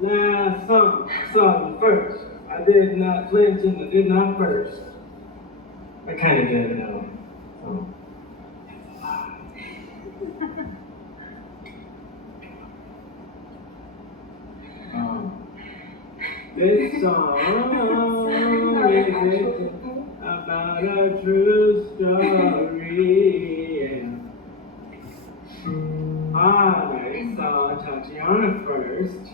Last song, I saw you first. I did not flinch and I did not burst. I kind of did, though. So. This song is about a true story. I saw Tatiana first,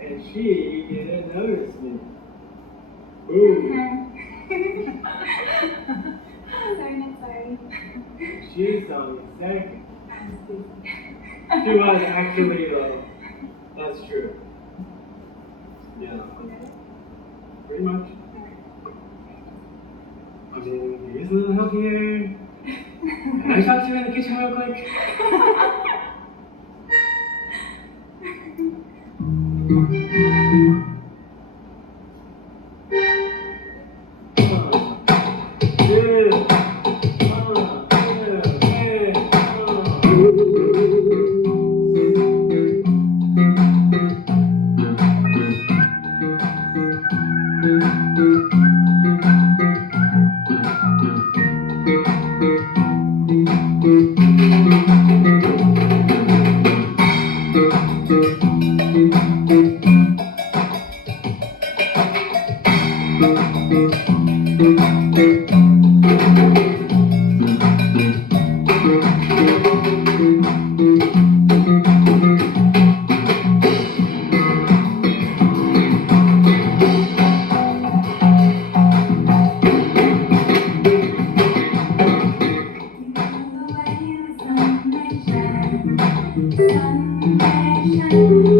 and she didn't notice me. Ooh. Sorry. She saw me second. She was actually, that's true. Yeah. Pretty much. I mean, here's a little help here. Can I talk to you in the kitchen real quick? Sunday,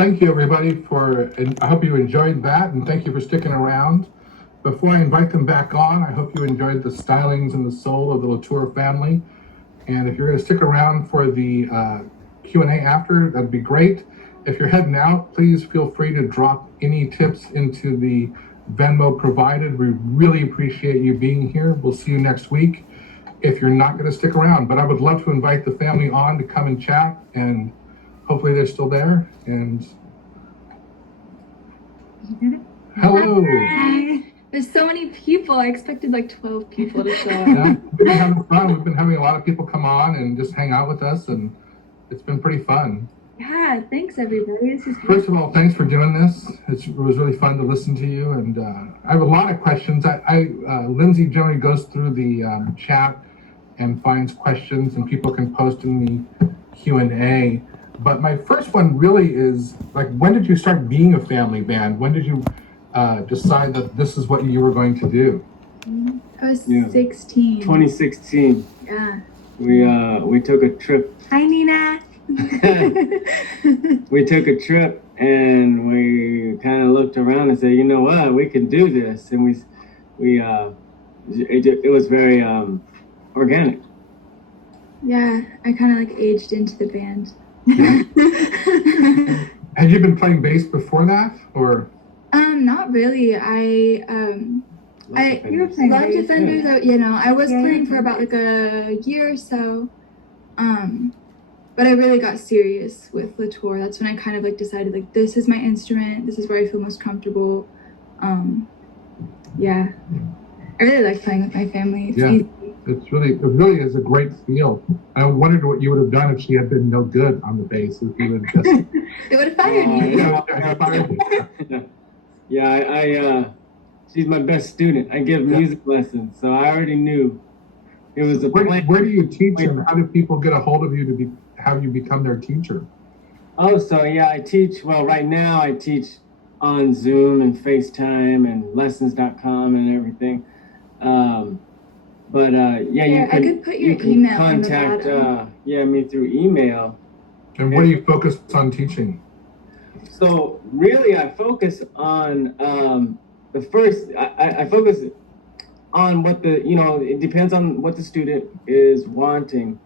thank you everybody and I hope you enjoyed that, and thank you for sticking around. Before I invite them back on, I hope you enjoyed the stylings and the soul of the Latour family. And if you're going to stick around for the Q&A after, that'd be great. If you're heading out, please feel free to drop any tips into the Venmo provided. We really appreciate you being here. We'll see you next week if you're not going to stick around. But I would love to invite the family on to come and chat, and hopefully they're still there. And hello. Hi. There's so many people. I expected like 12 people to show up. Yeah, we've been having fun. We've been having a lot of people come on and just hang out with us, and it's been pretty fun. Yeah, thanks everybody. This is First of all, thanks for doing this. It was really fun to listen to you, and I have a lot of questions. Lindsay generally goes through the chat and finds questions, and people can post in the Q&A. But my first one really is, like, when did you start being a family band? When did you decide that this is what you were going to do? I was 16. 2016. Yeah. We took a trip. Hi, Nina. We took a trip and we kind of looked around and said, you know what, we can do this. And it was very organic. Yeah, I kind of like aged into the band. Had you been playing bass before that, or? Not really. You were playing Love Defenders. I was playing for about like a year or so. But I really got serious with Latour. That's when I kind of like decided, like, this is my instrument. This is where I feel most comfortable. Yeah, I really like playing with my family. It's easy. It really is a great feel. I wondered what you would have done if she had been no good on the bass. If you would have just They would have fired me. fired you. Yeah, she's my best student. I give music lessons, so I already knew it was a plan. Where do you teach, and how do people get a hold of you to have you become their teacher? Oh, so yeah, I teach. Well, right now I teach on Zoom and FaceTime and lessons.com and everything. I could put your email contact on the me through email. And what do you focus on teaching? So really, I focus on I focus on what it depends on what the student is wanting.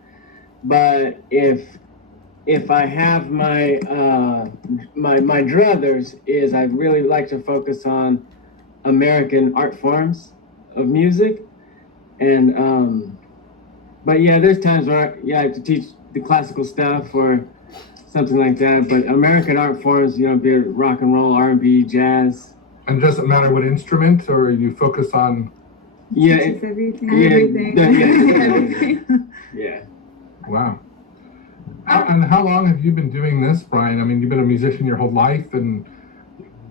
But if I have my my druthers, is I really like to focus on American art forms of music, and but yeah, there's times where I have to teach the classical stuff or something like that. But American art forms, be it rock and roll, R&B, jazz. And does it matter what instrument, or you focus on? Everything. Yeah. Wow. And how long have you been doing this, Brian? I mean, you've been a musician your whole life, and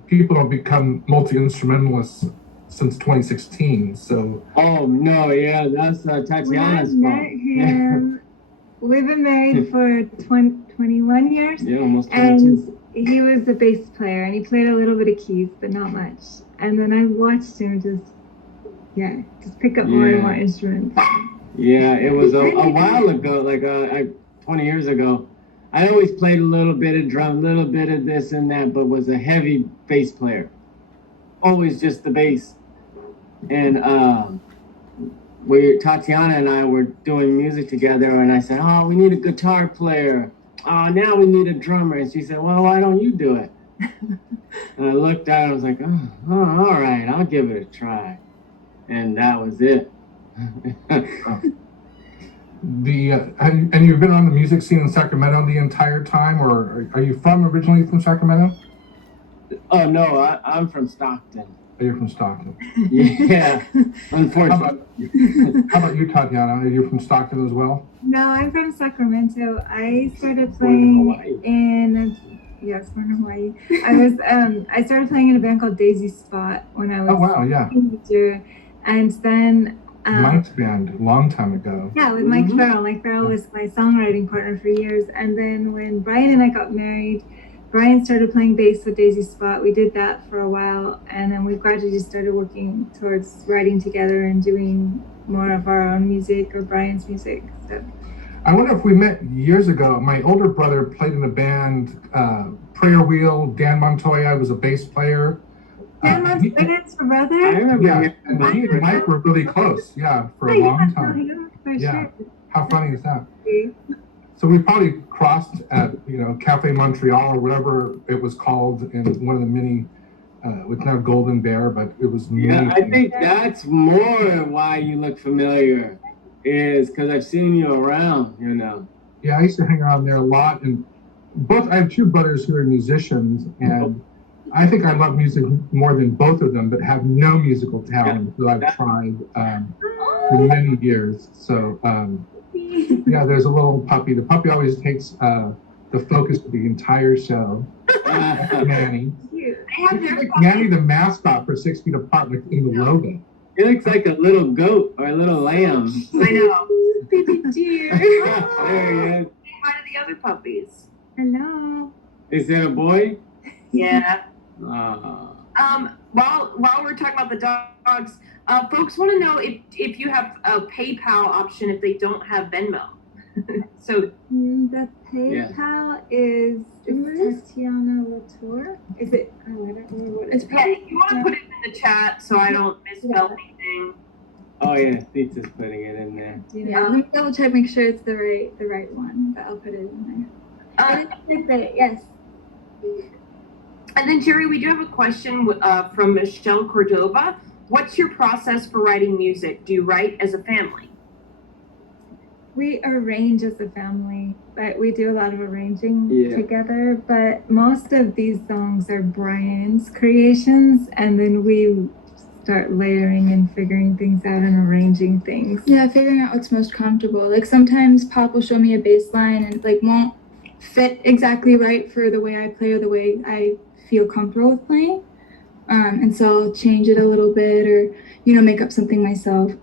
people don't become multi-instrumentalists since 2016. So. Oh no, yeah, that's Tatiana's fault. Him. We've been married for 21 years. Yeah, almost 22. And he was a bass player, and he played a little bit of keys, but not much. And then I watched him just pick up more and more instruments. Yeah, it was a while ago, like 20 years ago. I always played a little bit of drum, a little bit of this and that, but was a heavy bass player. Always just the bass. And Tatiana and I were doing music together, and I said, oh, we need a guitar player. Oh, now we need a drummer. And she said, well, why don't you do it? And I looked at it, I was like, oh, all right, I'll give it a try. And that was it. And you've been on the music scene in Sacramento the entire time, or are you originally from Sacramento? Oh no, I'm from Stockton. Oh, you're from Stockton. Yeah, unfortunately. How about you, Tatiana? Are you from Stockton as well? No, I'm from Sacramento. I started playing born in Hawaii. I started playing in a band called Daisy Spot when I was a teenager, and then Mike's band, a long time ago. Yeah, with Mike Farrell. Mike Farrell was my songwriting partner for years. And then when Brian and I got married, Brian started playing bass with Daisy Spot. We did that for a while, and then we gradually just started working towards writing together and doing more of our own music or Brian's music. So. I wonder if we met years ago. My older brother played in a band, Prayer Wheel. Dan Montoya was a bass player. Dan Montoya's your brother? I remember. Yeah, and he and Mike were really close. Yeah, for a long time. Yeah. How funny is that? So we probably crossed at Cafe Montreal or whatever it was called in one of the many. It's not Golden Bear, but it was. Yeah, I think that's more why you look familiar, is because I've seen you around. Yeah, I used to hang around there a lot, and I have two brothers who are musicians, and I think I love music more than both of them, but have no musical talent that I've tried for many years. So yeah, there's a little puppy. The puppy always takes the focus of the entire show. Manny. Manny, the mascot for 6 Feet Apart, like in the logo. He looks like a little goat or a little lamb. I know. Baby dear. There he is. Say hi to the other puppies. Hello. Is that a boy? Yeah. Uh, While we're talking about the dogs, folks want to know if you have a PayPal option if they don't have Venmo. So The PayPal is Tatiana Latour. Is it? Oh, I don't know what It's yeah, probably. if you want to put it in the chat so I don't misspell anything. oh yeah, Pizza's putting it in there. Yeah, let me double check, make sure it's the right one, but I'll put it in there. Yes. And then Jerry, we do have a question from Michelle Cordova. What's your process for writing music? Do you write as a family? We arrange as a family, but we do a lot of arranging Yeah. together. But most of these songs are Brian's creations, and then we start layering and figuring things out and arranging things. Yeah, figuring out what's most comfortable. Like sometimes Pop will show me a bass line and like won't fit exactly right for the way I play or the way I feel comfortable with playing. And so I'll change it a little bit or, make up something myself.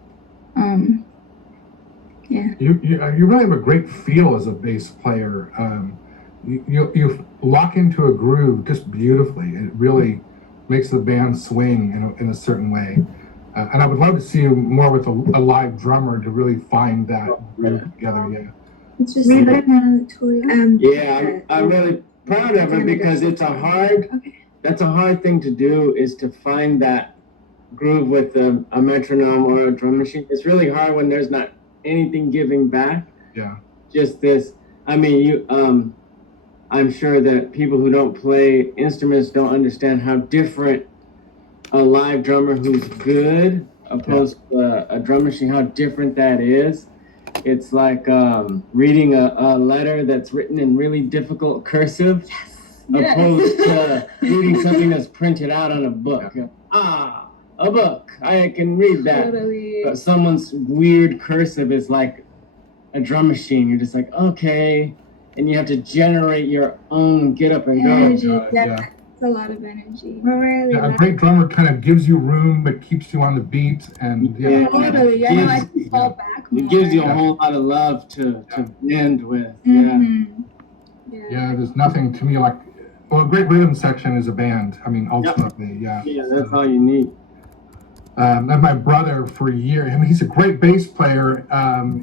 Yeah. You really have a great feel as a bass player. You lock into a groove just beautifully. It really makes the band swing in a certain way. And I would love to see you more with a live drummer to really find that groove together. Yeah. It's just like I'm really proud of it because it's that's a hard thing to do, is to find that groove with a metronome or a drum machine. It's really hard when there's not anything giving back. Yeah. Just this. I mean, I'm sure that people who don't play instruments don't understand how different a live drummer who's good opposed to a drum machine, how different that is. It's like reading a letter that's written in really difficult cursive, opposed to reading something that's printed out on a book. A book. I can read that. Totally. But someone's weird cursive is like a drum machine. You're just like, okay. And you have to generate your own get up and go. Energy. It's a lot of energy. A great drummer kind of gives you room but keeps you on the beat, and Totally. Yeah, I can fall back more. It gives you a whole lot of love to blend with. Mm-hmm. Yeah, there's nothing to me like. Well, a great rhythm section is a band. I mean, ultimately, Yeah, that's all you need. And my brother for a year, he's a great bass player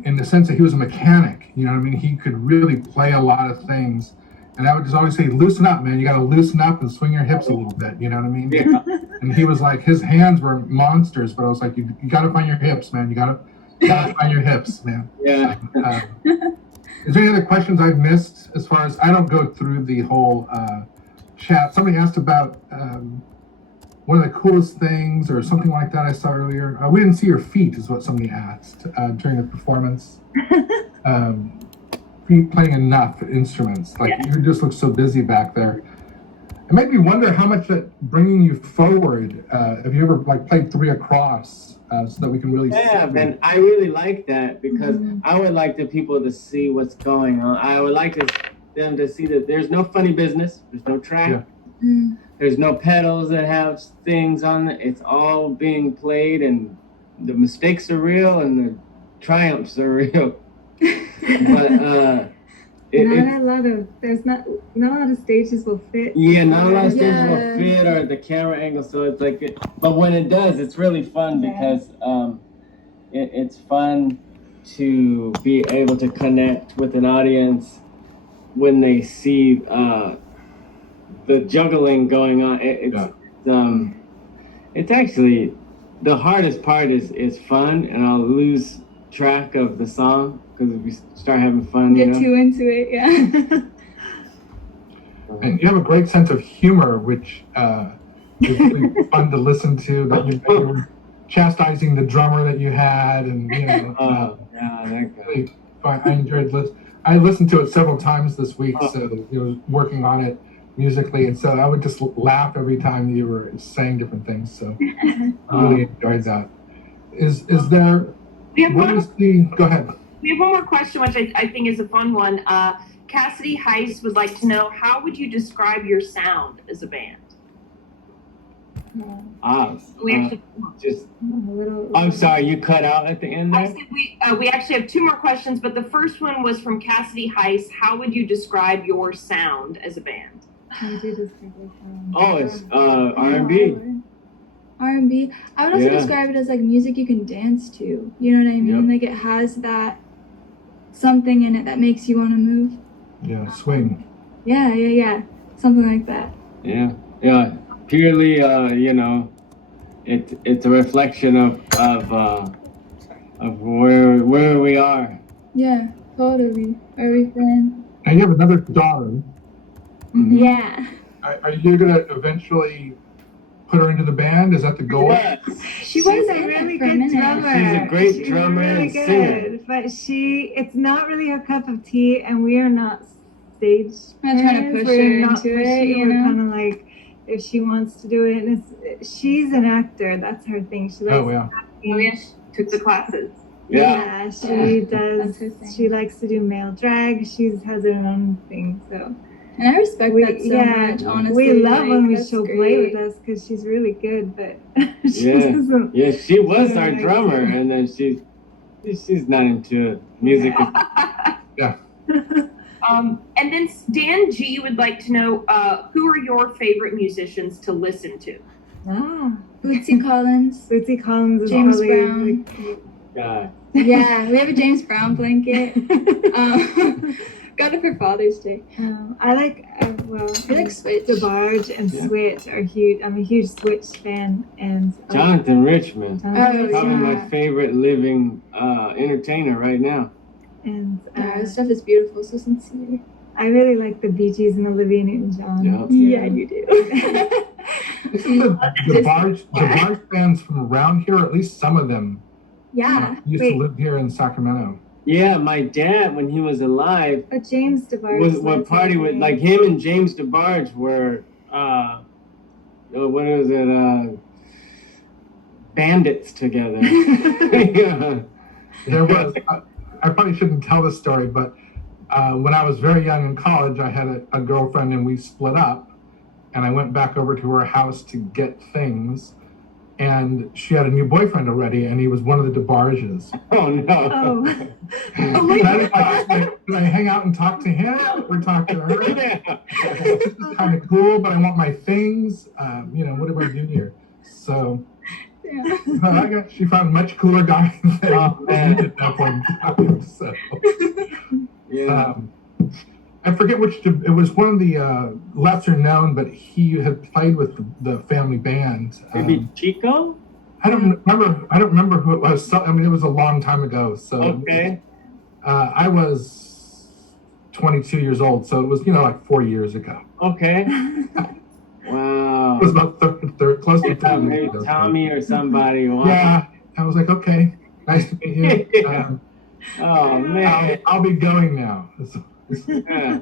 in the sense that he was a mechanic. You know what I mean? He could really play a lot of things. And I would just always say, loosen up, man. You got to loosen up and swing your hips a little bit. You know what I mean? Yeah. And he was like, his hands were monsters, but I was like, you got to find your hips, man. You got to find your hips, man. Yeah. Is there any other questions I've missed as far as, I don't go through the whole chat. Somebody asked about one of the coolest things or something like that I saw earlier. We didn't see your feet is what somebody asked during the performance. Feet playing enough instruments. Like you just look so busy back there. It made me wonder how much that bringing you forward. Have you ever played three across so that we can really see? And I really like that because I would like the people to see what's going on. I would like them to see that there's no funny business. There's no track. Mm. There's no pedals that have things on it. It's all being played, and the mistakes are real and the triumphs are real. But there's not a lot of stages will fit. Yeah, not a lot of stages will fit or the camera angle. So it's like, but when it does, it's really fun because it's fun to be able to connect with an audience when they see the juggling going on. It's actually the hardest part is fun, and I'll lose track of the song because if we start having fun, Get too into it, yeah. And you have a great sense of humor, which is really fun to listen to. That you were chastising the drummer that you had, and yeah, that guy. really fun. I enjoyed I listened to it several times this week, so working on it musically, and so I would just laugh every time you were saying different things. So I really enjoyed that. Is there? We have Go ahead. We have one more question, which I think is a fun one. Cassidy Heiss would like to know, how would you describe your sound as a band? I'm sorry, you cut out at the end there? I said we actually have two more questions, but the first one was from Cassidy Heiss. How would you describe your sound as a band? How would you describe your sound? Oh, it's R&B. R&B. I would also describe it as like music you can dance to. You know what I mean? Like it has that something in it that makes you want to move. Yeah, swing. Yeah. Something like that. Yeah. Purely, it's a reflection of where we are. Yeah, totally. Where we've been. And you have another daughter. Mm-hmm. Yeah. Are you gonna eventually put her into the band? Is that the goal? Yes. She was a really for a good minute. drummer. She's a great drummer really and good, singer. but it's not really her cup of tea, and we are not stage. I'm not trying to push We're her not into it, pushing. you We're know? kind of like, if she wants to do it, and she's an actor. That's her thing. She likes acting. Oh, yes. Took the classes. Yeah, she does. That's her thing. She likes to do male drag. She has her own thing. So, And I respect that so much, honestly. We love when that's she'll great. play with us because she's really good, but she Yeah. doesn't. Yeah, she was Yeah, our like- drummer, and then she's not into it. Music. Yeah. And then Dan G would like to know, who are your favorite musicians to listen to? Bootsy Collins. Bootsy Collins is James probably Brown. God. Yeah, we have a James Brown blanket. Got it for Father's Day. I like I like Switch. DeBarge and Switch are huge. I'm a huge Switch fan, and Jonathan Richman. Oh, Probably yeah. my favorite living entertainer right now. And Yeah, his stuff is beautiful, so sincere. I really like the Bee Gees and Olivia Newton-John. Yep. too. Yeah, you do. The Barge fans from around here, at least some of them, Yeah. used to live here in Sacramento. Yeah, my dad, when he was alive, James DeBarge would party with, like, him and James DeBarge were, what is it, bandits together. Yeah. There was, I probably shouldn't tell this story, but when I was very young in college, I had a girlfriend and we split up, and I went back over to her house to get things, and she had a new boyfriend already, and he was one of the DeBarges. Oh, no. Oh. And I was like, can I hang out and talk to him or talk to her? Yeah. This is kind of cool, but I want my things. What do I do here? So she found a much cooler guy than at that point in time. So Yeah. I forget which. It was one of the lesser known, but he had played with the family band. Maybe Chico? I don't remember who it was. So, it was a long time ago. So Okay. I was 22 years old, so it was like 4 years ago. Okay. Wow. It was about close to 30 Maybe years ago. Tommy or somebody. Wow. Yeah, I was like, okay, nice to meet you. Oh, man. I'll be going now. Yeah.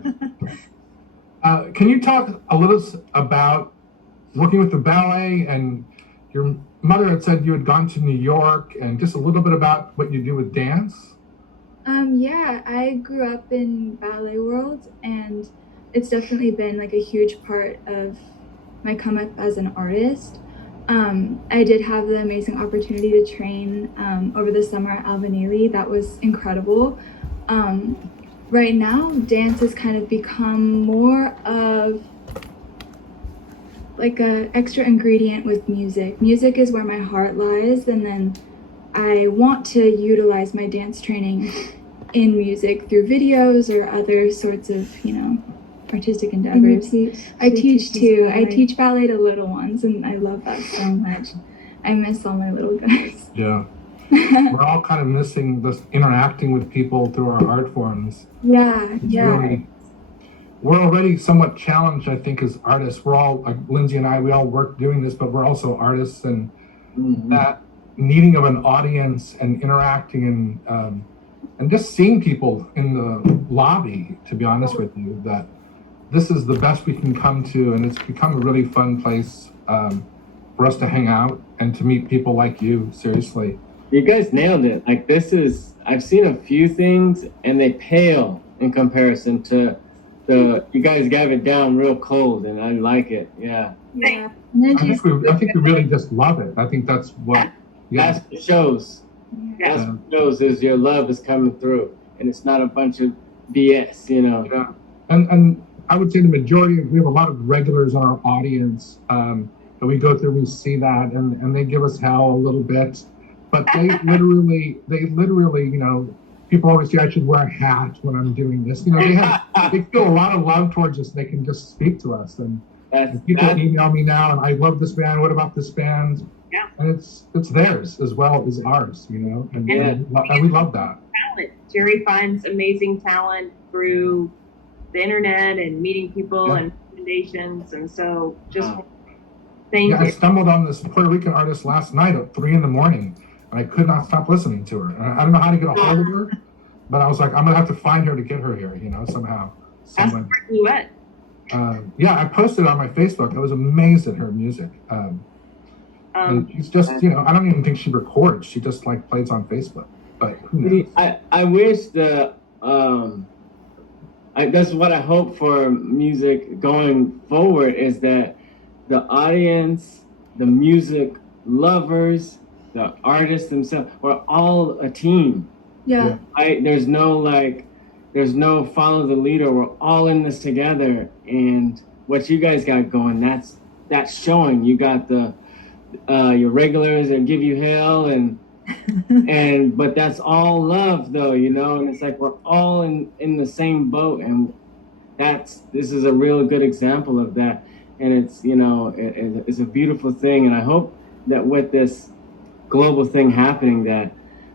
Can you talk a little about working with the ballet? And your mother had said you had gone to New York, and just a little bit about what you do with dance. Yeah, I grew up in ballet world, and it's definitely been like a huge part of my come up as an artist. I did have the amazing opportunity to train over the summer at Alvin Ailey. That was incredible. Right now, dance has kind of become more of like a extra ingredient with music. Music is where my heart lies, and then I want to utilize my dance training in music through videos or other sorts of, artistic endeavors. I teach too. I teach ballet to little ones, and I love that so much. I miss all my little guys. Yeah. We're all kind of missing this interacting with people through our art forms. Yeah, It's really, we're already somewhat challenged, I think, as artists. We're all, like Lindsay and I, we all work doing this, but we're also artists, and that needing of an audience and interacting and just seeing people in the lobby, to be honest with you, that this is the best we can come to, and it's become a really fun place for us to hang out and to meet people like you, seriously. You guys nailed it. Like, I've seen a few things and they pale in comparison to you guys got it down real cold, and I like it. Yeah. Yeah. I think we really just love it. I think that's what. Yeah. That's what shows. Yeah. That's what shows is your love is coming through, and it's not a bunch of BS, Yeah. And I would say the majority we have a lot of regulars in our audience that we go through. We see that, and they give us hell a little bit, but they literally, people always say I should wear a hat when I'm doing this. They feel a lot of love towards us. They can just speak to us, and people email me now, and I love this band. What about this band? Yeah. And it's theirs as well as ours, and we love that. Talent. Jerry finds amazing talent through the internet and meeting people and recommendations, and so just thank you. I stumbled on this Puerto Rican artist last night at 3 a.m, and I could not stop listening to her. And I don't know how to get a hold of her, but I was like, I'm gonna have to find her to get her here, somehow. That's a duet. Yeah, I posted on my Facebook. I was amazed at her music. And she's just, I don't even think she records. She just plays on Facebook. But who knows? I wish that's what I hope for music going forward, is that the audience, the music lovers, the artists themselves, we're all a team. Yeah. There's no follow the leader. We're all in this together, and what you guys got going, that's showing. You got your regulars that give you hell, but that's all love, though, and it's like we're all in the same boat, and this is a real good example of that, and it's it's a beautiful thing, and I hope that with this global thing happening,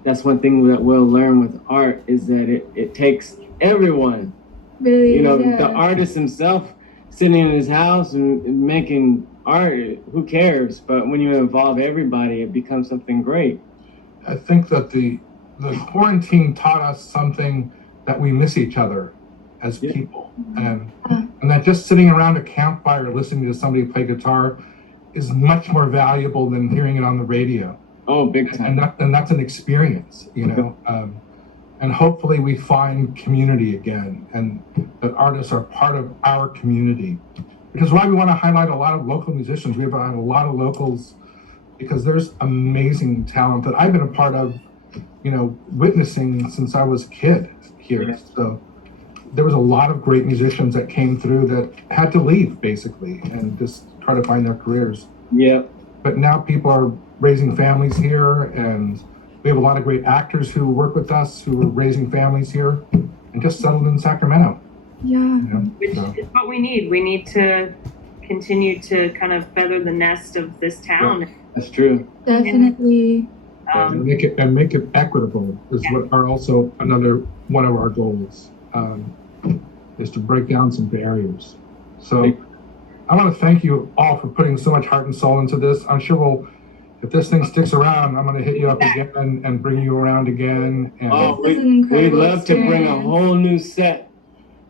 that's one thing that we'll learn with art, is that it takes everyone. Really, the artist himself sitting in his house and making art, who cares? But when you involve everybody, it becomes something great. I think that the quarantine taught us something, that we miss each other as people, and that just sitting around a campfire listening to somebody play guitar is much more valuable than hearing it on the radio. Oh, big time. And that's an experience, and hopefully we find community again, and that artists are part of our community. Because why we want to highlight a lot of local musicians, we have a lot of locals, because there's amazing talent that I've been a part of, witnessing since I was a kid here. Yeah. So there was a lot of great musicians that came through that had to leave, basically, and just try to find their careers. Yeah. But now people are raising families here, and we have a lot of great actors who work with us who are raising families here and just settled in Sacramento. Yeah. Which is what we need. We need to continue to kind of feather the nest of this town. Yeah, that's true. Definitely. And make it equitable is what are also another one of our goals, is to break down some barriers. So I want to thank you all for putting so much heart and soul into this. I'm sure if this thing sticks around, I'm going to hit you up again and bring you around again. And we'd love to bring a whole new set.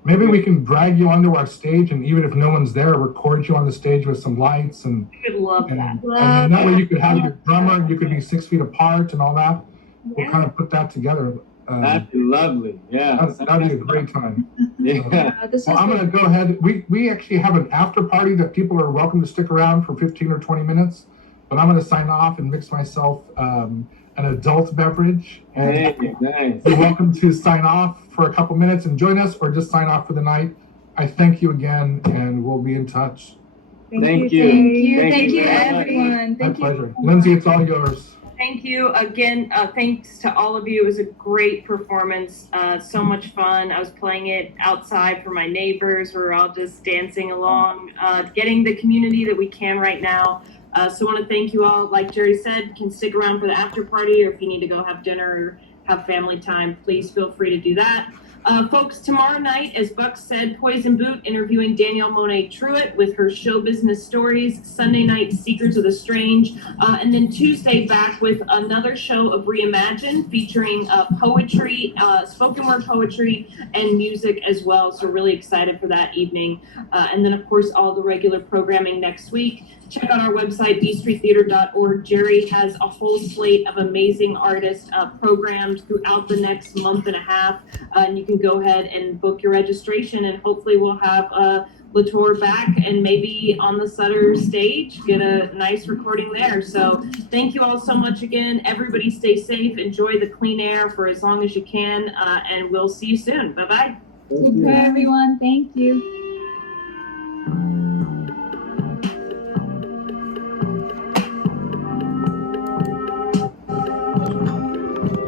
Maybe we can drag you onto our stage, and even if no one's there, record you on the stage with some lights. And I would love that. And that way you could have your drummer, and you could be 6 feet apart and all that. We'll kind of put that together. That'd be lovely. Yeah. That'd be a great time. Yeah. Well, I'm going to go ahead. We actually have an after party that people are welcome to stick around for 15 or 20 minutes. But I'm going to sign off and mix myself an adult beverage. And nice. You're welcome to sign off for a couple minutes and join us, or just sign off for the night. I thank you again, and we'll be in touch. Thank you. Thank you, everyone. My pleasure. Lindsay, it's all yours. Thank you again. Thanks to all of you. It was a great performance. So much fun. I was playing it outside for my neighbors. We're all just dancing along, getting the community that we can right now. So I want to thank you all. Like Jerry said, you can stick around for the after party, or if you need to go have dinner or have family time, please feel free to do that. Folks, tomorrow night, as Buck said, Poison Boot interviewing Danielle Monet Truitt with her show business stories. Sunday night, Seekers of the Strange. And then Tuesday, back with another show of Reimagine featuring poetry, spoken word poetry, and music as well. So really excited for that evening. And then, of course, all the regular programming next week. Check out our website, bstreettheater.org. Jerry has a whole slate of amazing artists programmed throughout the next month and a half. And you can go ahead and book your registration, and hopefully we'll have Latour back and maybe on the Sutter stage, get a nice recording there. So thank you all so much again. Everybody stay safe, enjoy the clean air for as long as you can, and we'll see you soon. Bye-bye. Take care, everyone. Thank you.